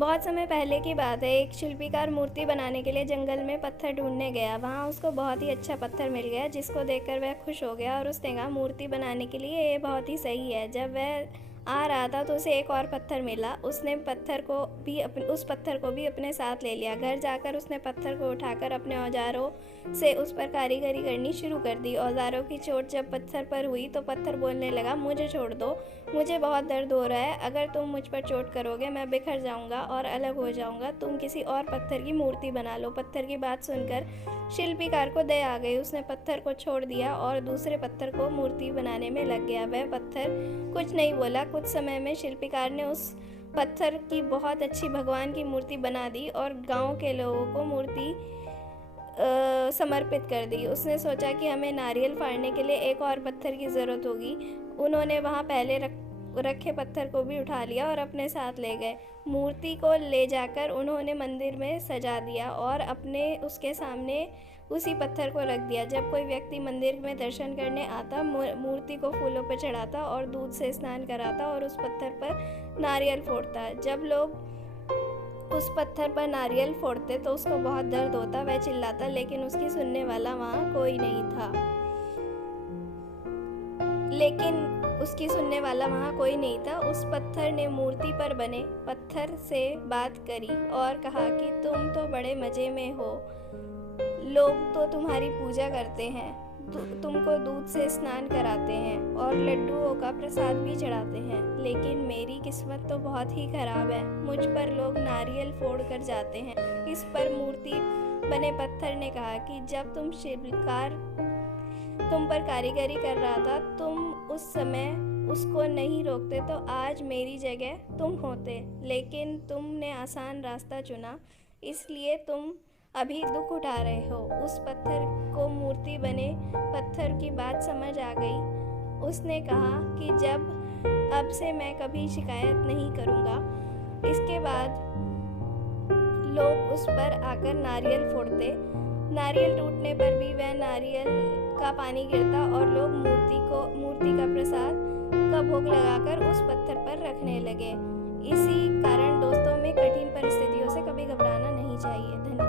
बहुत समय पहले की बात है। एक शिल्पीकार मूर्ति बनाने के लिए जंगल में पत्थर ढूंढने गया। वहाँ उसको बहुत ही अच्छा पत्थर मिल गया, जिसको देखकर वह खुश हो गया और उसने कहा मूर्ति बनाने के लिए ये बहुत ही सही है। जब वह आ रहा था तो उसे एक और पत्थर मिला। उसने उस पत्थर को भी अपने साथ ले लिया। घर जाकर उसने पत्थर को उठाकर अपने औजारों से उस पर कारीगरी करनी शुरू कर दी। औजारों की चोट जब पत्थर पर हुई तो पत्थर बोलने लगा, मुझे छोड़ दो, मुझे बहुत दर्द हो रहा है। अगर तुम मुझ पर चोट करोगे मैं बिखर जाऊंगा और अलग हो जाऊंगा। तुम किसी और पत्थर की मूर्ति बना लो। पत्थर की बात सुनकर शिल्पीकार को दया आ गई। उसने पत्थर को छोड़ दिया और दूसरे पत्थर को मूर्ति बनाने में लग गया। वह पत्थर कुछ नहीं बोला। कुछ समय में शिल्पीकार ने उस पत्थर की बहुत अच्छी भगवान की मूर्ति बना दी और गांव के लोगों को मूर्ति समर्पित कर दी। उसने सोचा कि हमें नारियल फाड़ने के लिए एक और पत्थर की ज़रूरत होगी। उन्होंने वहाँ पहले रखे पत्थर को भी उठा लिया और अपने साथ ले गए। मूर्ति को ले जाकर उन्होंने मंदिर में सजा दिया और उसके सामने उसी पत्थर को रख दिया। जब कोई व्यक्ति मंदिर में दर्शन करने आता, मूर्ति को फूलों पर चढ़ाता और दूध से स्नान कराता और उस पत्थर पर नारियल फोड़ता। जब लोग उस पत्थर पर नारियल फोड़ते तो उसको बहुत दर्द होता। वह चिल्लाता, लेकिन उसकी सुनने वाला वहाँ कोई नहीं था। उस पत्थर ने मूर्ति पर बने पत्थर से बात करी और कहा कि तुम तो बड़े मज़े में हो। लोग तो तुम्हारी पूजा करते हैं, तुमको दूध से स्नान कराते हैं और लड्डुओं का प्रसाद भी चढ़ाते हैं, लेकिन मेरी किस्मत तो बहुत ही खराब है। मुझ पर लोग नारियल फोड़ कर जाते हैं। इस पर मूर्ति बने पत्थर ने कहा कि जब शिल्पकार तुम पर कारीगरी कर रहा था, तुम उस समय उसको नहीं रोकते तो आज मेरी जगह तुम होते, लेकिन तुमने आसान रास्ता चुना, इसलिए तुम अभी दुख उठा रहे हो। उस पत्थर को मूर्ति बने पत्थर की बात समझ आ गई। उसने कहा कि अब से मैं कभी शिकायत नहीं करूँगा। इसके बाद लोग उस पर आकर नारियल फोड़ते। नारियल टूटने पर भी वह नारियल का पानी गिरता और लोग मूर्ति का प्रसाद का भोग लगाकर उस पत्थर पर रखने लगे। इसी कारण दोस्तों में कठिन परिस्थितियों से कभी घबराना नहीं चाहिए। धन्यवाद।